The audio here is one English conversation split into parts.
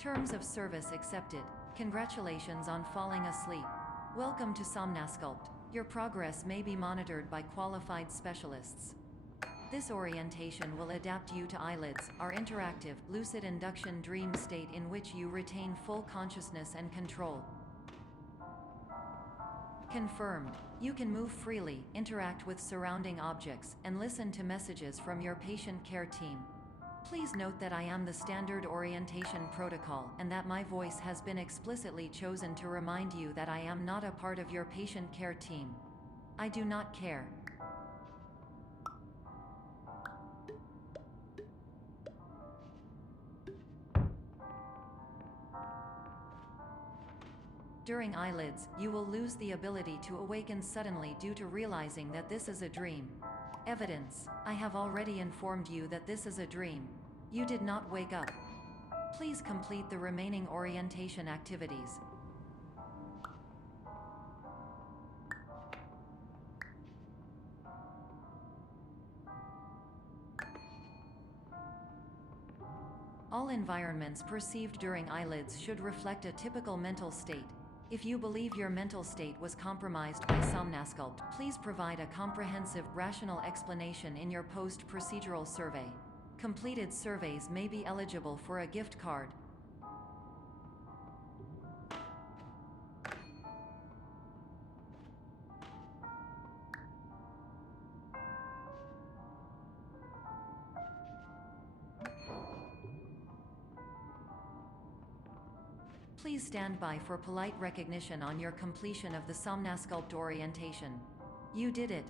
Terms of service accepted. Congratulations on falling asleep. Welcome to Somnasculpt. Your progress may be monitored by qualified specialists. This orientation will adapt you to eyelids, our interactive, lucid induction dream state in which you retain full consciousness and control. Confirmed. You can move freely, interact with surrounding objects, and listen to messages from your patient care team. Please note that I am the standard orientation protocol and that my voice has been explicitly chosen to remind you that I am not a part of your patient care team. I do not care. During eyelids, you will lose the ability to awaken suddenly due to realizing that this is a dream. Evidence. I have already informed you that this is a dream. You did not wake up. Please complete the remaining orientation activities. All environments perceived during eyelids should reflect a typical mental state. If you believe your mental state was compromised by Somnasculpt, please provide a comprehensive, rational explanation in your post-procedural survey. Completed surveys may be eligible for a gift card. Please stand by for polite recognition on your completion of the Somnasculpt orientation. You did it.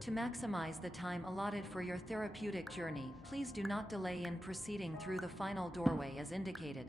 To maximize the time allotted for your therapeutic journey, please do not delay in proceeding through the final doorway as indicated.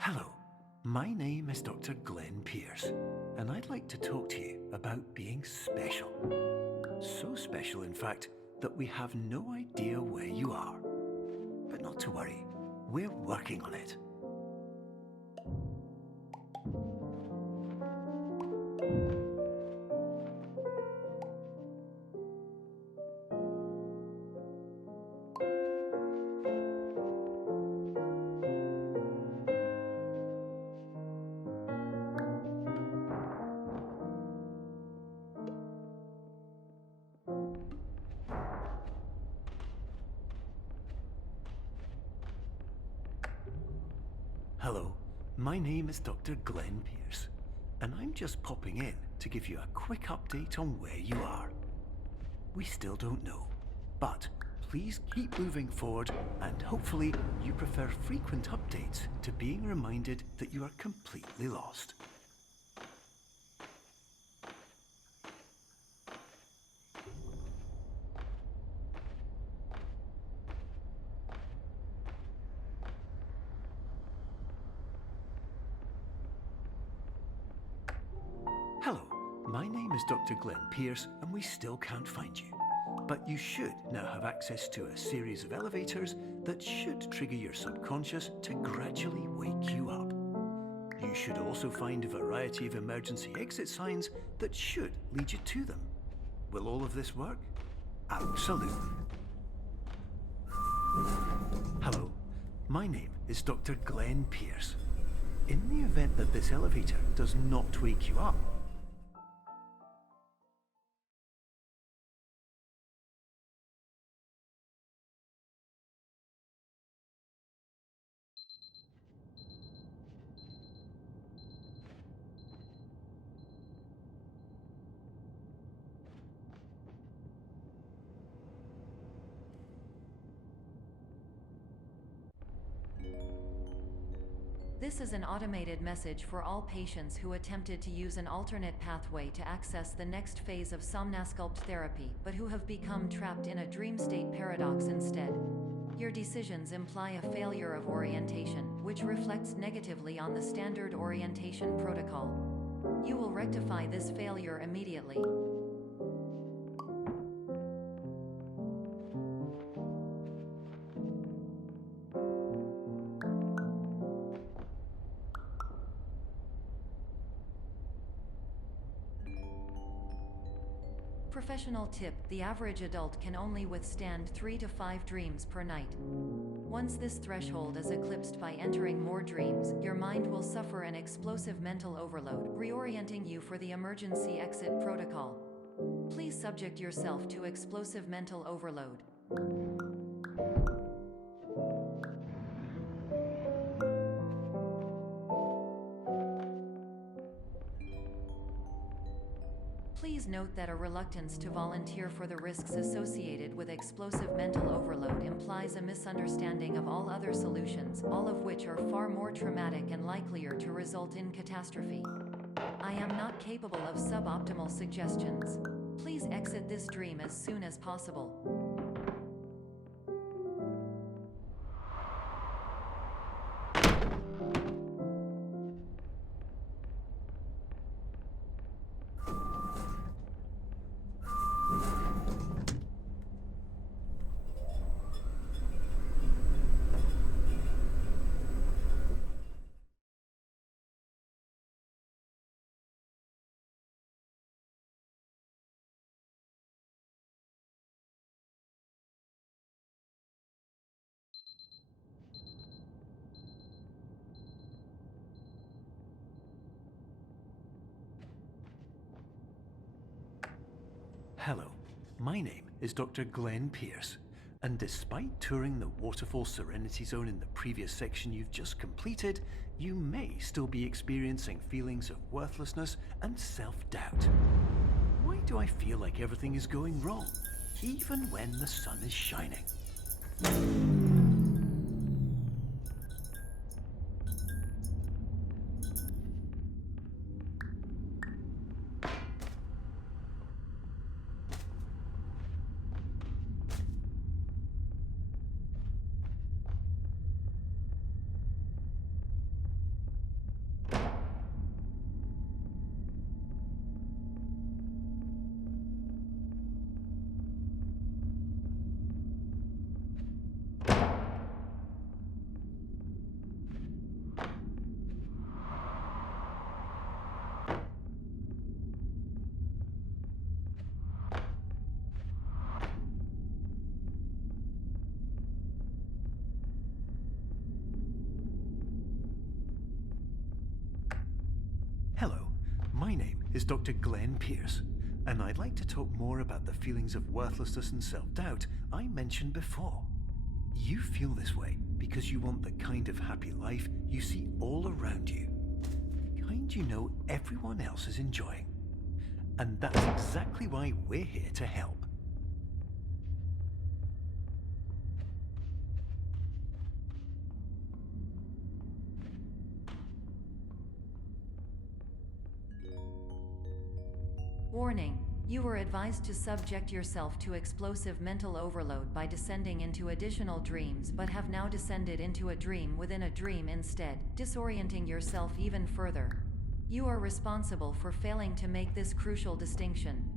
Hello, my name is Dr. Glenn Pierce, and I'd like to talk to you about being special. So special, in fact, that we have no idea where you are. But not to worry, we're working on it. Hello, my name is Dr. Glenn Pierce, and I'm just popping in to give you a quick update on where you are. We still don't know, but please keep moving forward, and hopefully you prefer frequent updates to being reminded that you are completely lost. Hello, my name is Dr. Glenn Pierce, and we still can't find you. But you should now have access to a series of elevators that should trigger your subconscious to gradually wake you up. You should also find a variety of emergency exit signs that should lead you to them. Will all of this work? Absolutely. Hello, my name is Dr. Glenn Pierce. In the event that this elevator does not wake you up, This is an automated message for all patients who attempted to use an alternate pathway to access the next phase of somnasculpt therapy, but who have become trapped in a dream state paradox instead. Your decisions imply a failure of orientation, which reflects negatively on the standard orientation protocol. You will rectify this failure immediately. Professional tip: the average adult can only withstand 3 to 5 dreams per night. Once this threshold is eclipsed by entering more dreams, your mind will suffer an explosive mental overload, reorienting you for the emergency exit protocol. Please subject yourself to explosive mental overload. Please note that a reluctance to volunteer for the risks associated with explosive mental overload implies a misunderstanding of all other solutions, all of which are far more traumatic and likelier to result in catastrophe. I am not capable of suboptimal suggestions. Please exit this dream as soon as possible. hello, my name is Dr. Glenn Pierce, and despite touring the Waterfall Serenity Zone in the previous section you've just completed, you may still be experiencing feelings of worthlessness and self-doubt. Why do I feel like everything is going wrong, even when the sun is shining? Hello, my name is Dr. Glenn Pierce, and I'd like to talk more about the feelings of worthlessness and self-doubt I mentioned before. You feel this way because you want the kind of happy life you see all around you, the kind you know everyone else is enjoying. And that's exactly why we're here to help. Warning: you were advised to subject yourself to explosive mental overload by descending into additional dreams, but have now descended into a dream within a dream instead, disorienting yourself even further. You are responsible for failing to make this crucial distinction.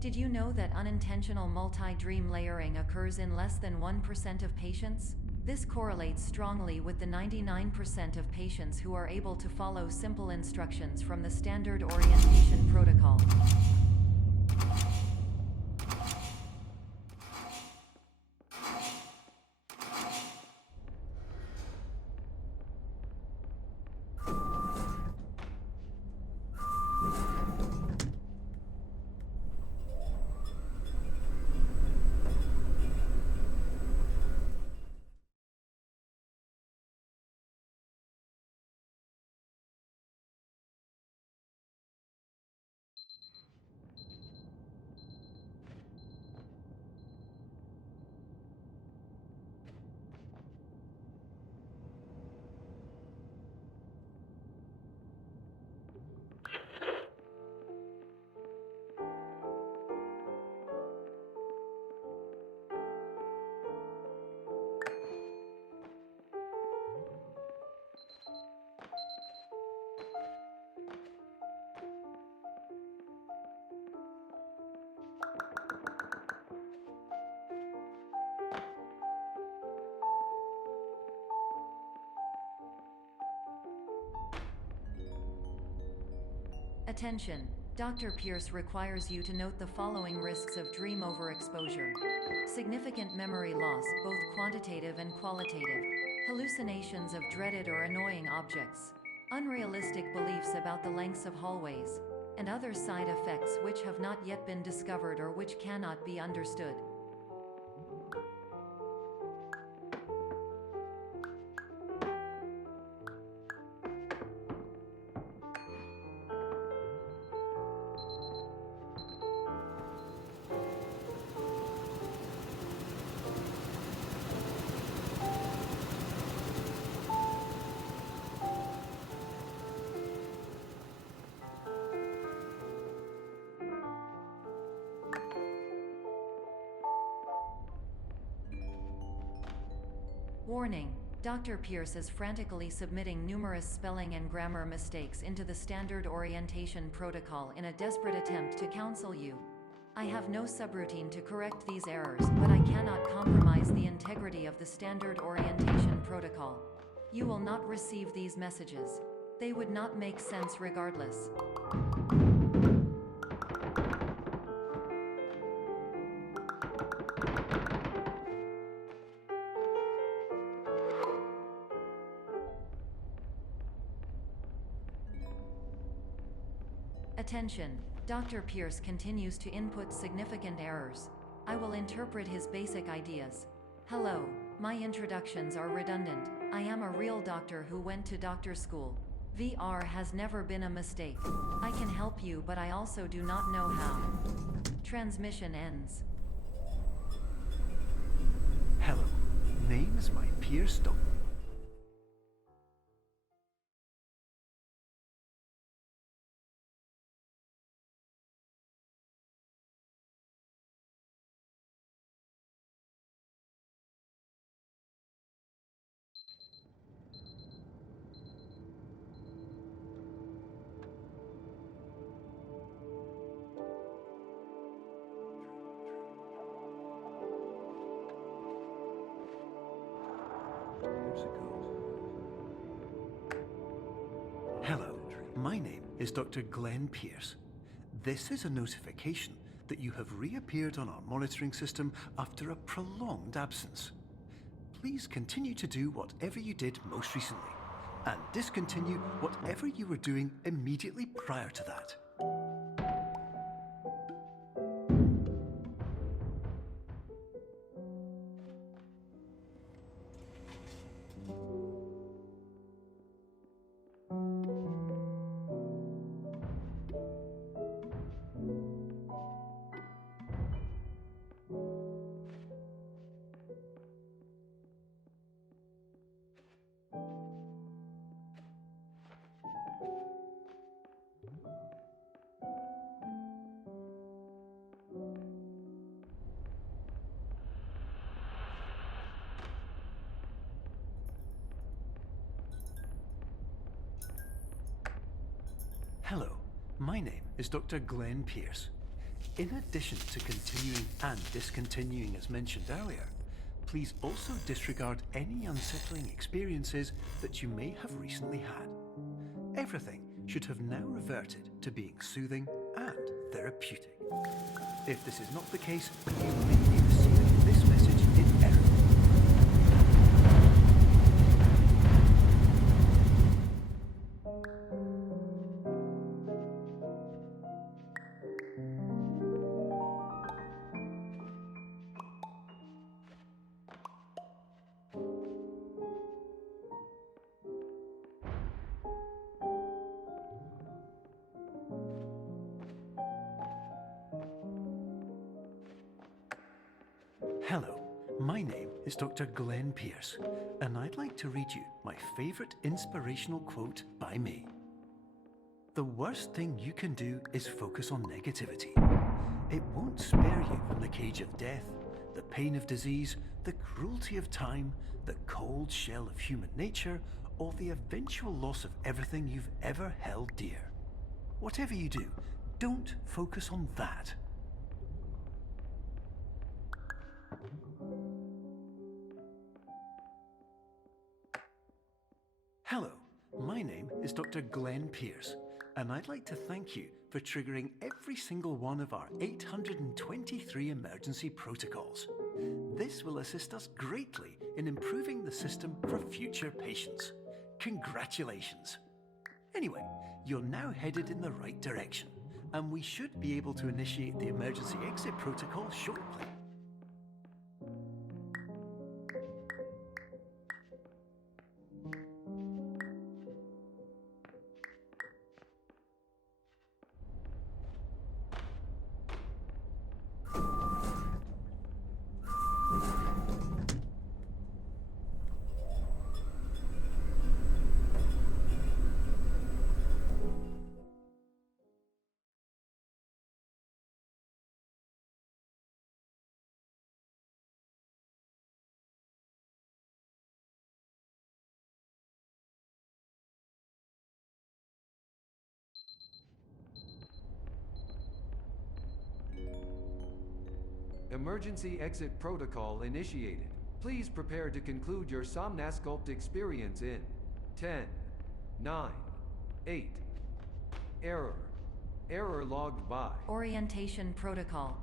Did you know that unintentional multi-dream layering occurs in less than 1% of patients? This correlates strongly with the 99% of patients who are able to follow simple instructions from the standard orientation protocol. Attention! Dr. Pierce requires you to note the following risks of dream overexposure. Significant memory loss, both quantitative and qualitative. Hallucinations of dreaded or annoying objects. Unrealistic beliefs about the lengths of hallways. And other side effects which have not yet been discovered or which cannot be understood. Warning: Dr. Pierce is frantically submitting numerous spelling and grammar mistakes into the standard orientation protocol in a desperate attempt to counsel you. I have no subroutine to correct these errors, but I cannot compromise the integrity of the standard orientation protocol. You will not receive these messages. They would not make sense regardless. Attention! Dr. Pierce continues to input significant errors. I will interpret his basic ideas. Hello, my introductions are redundant. I am a real doctor who went to doctor school. VR has never been a mistake. I can help you, but I also do not know how. Transmission ends. Hello, name is my Pierce Doctor. Hello, my name is Dr. Glenn Pierce. This is a notification that you have reappeared on our monitoring system after a prolonged absence. Please continue to do whatever you did most recently, and discontinue whatever you were doing immediately prior to that. Hello, my name is Dr. Glenn Pierce. in addition to continuing and discontinuing as mentioned earlier, please also disregard any unsettling experiences that you may have recently had. Everything should have now reverted to being soothing and therapeutic. If this is not the case, you may be receiving this message in error. Hello, my name is Dr. Glenn Pierce, and I'd like to read you my favourite inspirational quote by me. The worst thing you can do is focus on negativity. It won't spare you from the cage of death, the pain of disease, the cruelty of time, the cold shell of human nature, or the eventual loss of everything you've ever held dear. Whatever you do, don't focus on that. Hello, my name is Dr. Glenn Pierce, and I'd like to thank you for triggering every single one of our 823 emergency protocols. This will assist us greatly in improving the system for future patients. Congratulations! Anyway, you're now headed in the right direction, and we should be able to initiate the emergency exit protocol shortly. Emergency exit protocol initiated. Please prepare to conclude your Somnasculpt experience in 10, 9, 8. Error. Error logged by. Orientation protocol.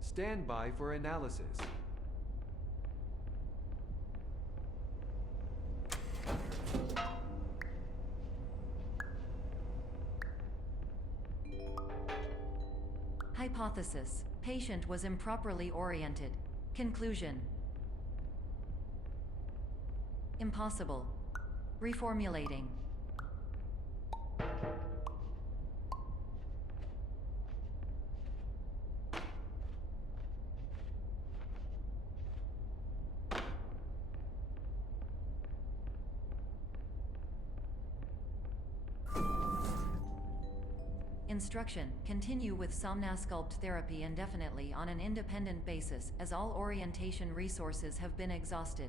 Stand by for analysis. Hypothesis. Patient was improperly oriented. Conclusion. Impossible. Reformulating. Instruction. Continue with Somnasculpt therapy indefinitely on an independent basis, as all orientation resources have been exhausted.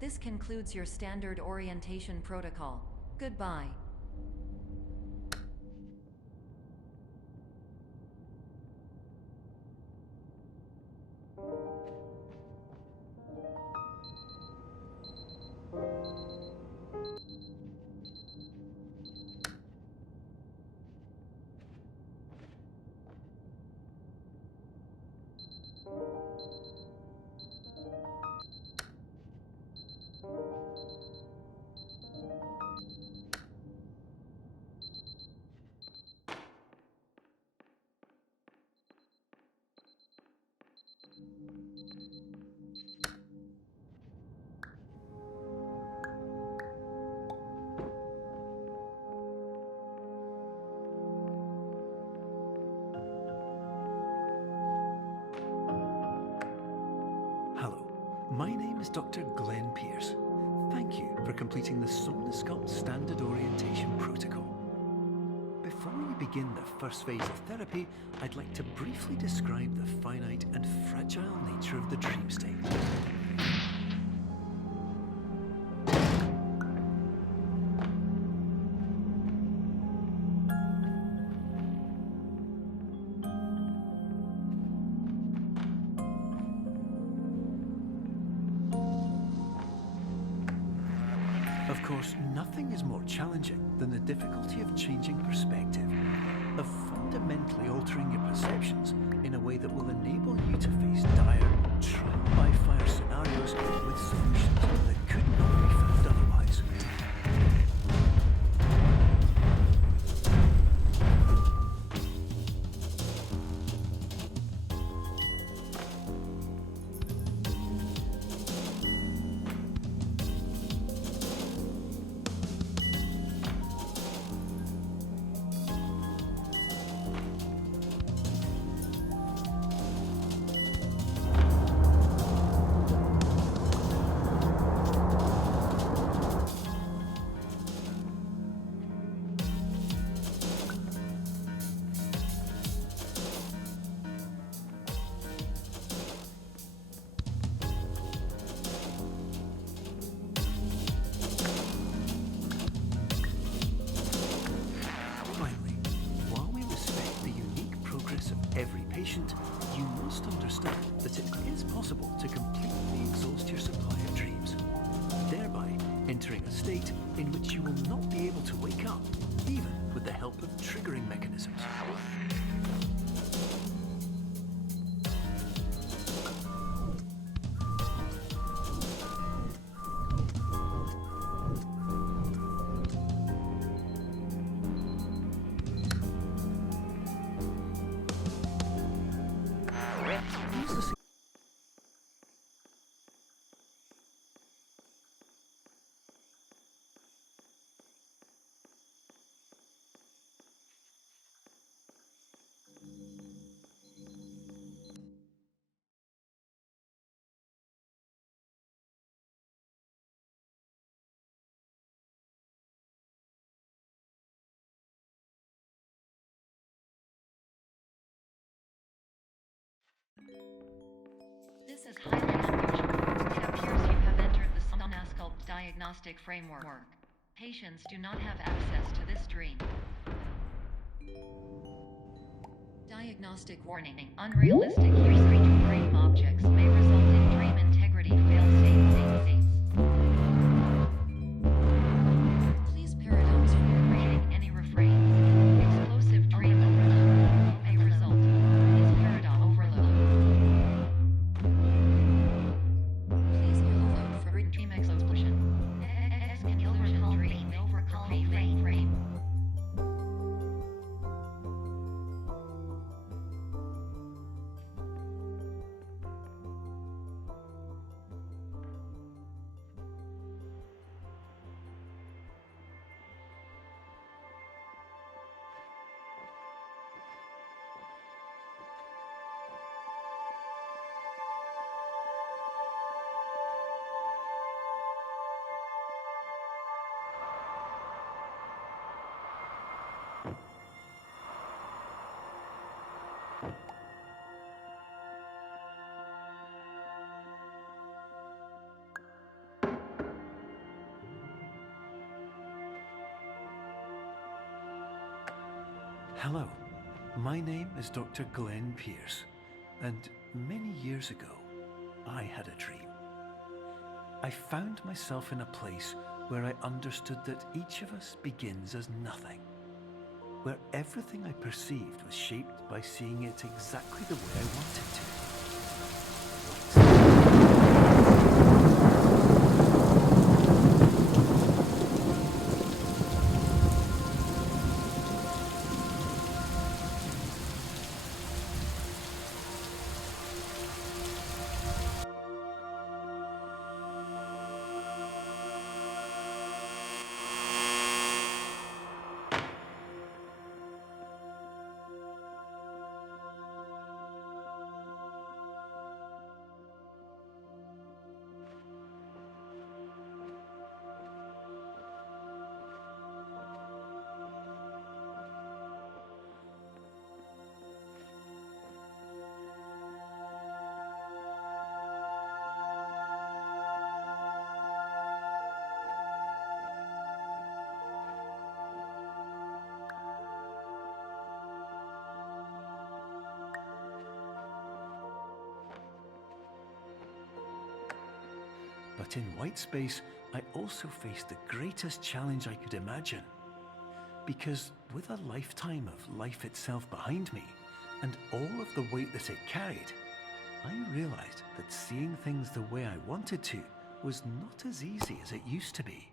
This concludes your standard orientation protocol. Goodbye. My name is Dr. Glenn Pierce. Thank you for completing the Somnasculpt Standard Orientation Protocol. Before we begin the first phase of therapy, I'd like to briefly describe the finite and fragile nature of the dream state. Of course, nothing is more challenging than the difficulty of changing perspective, of fundamentally altering your perceptions in a way that will enable you to face dire, trial-by-fire scenarios with solutions that could not be found otherwise. Every patient, you must understand that it is possible to completely exhaust your supply of dreams, thereby entering a state in which you will not be able to wake up, even with the help of triggering mechanisms. This is highly unusual. It appears you have entered the Somnasculpt diagnostic framework. Patients do not have access to this dream. Diagnostic warning. Unrealistic use of dream objects may result in dream integrity fail-safes. Please paradox from creating any refrains. Explosive dream overload. A result is paradox overload. Please overload for dream explosion. Overcall dream. Overcall frame. Hello, my name is Dr. Glenn Pierce, and many years ago, I had a dream. I found myself in a place where I understood that each of us begins as nothing, where everything I perceived was shaped by seeing it exactly the way I wanted to. But in white space, I also faced the greatest challenge I could imagine. Because with a lifetime of life itself behind me, and all of the weight that it carried, I realized that seeing things the way I wanted to was not as easy as it used to be.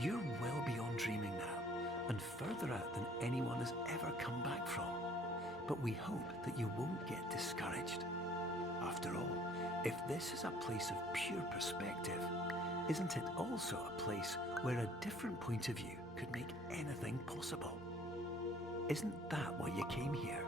You're well beyond dreaming now, and further out than anyone has ever come back from. But we hope that you won't get discouraged. After all, if this is a place of pure perspective, isn't it also a place where a different point of view could make anything possible? Isn't that why you came here?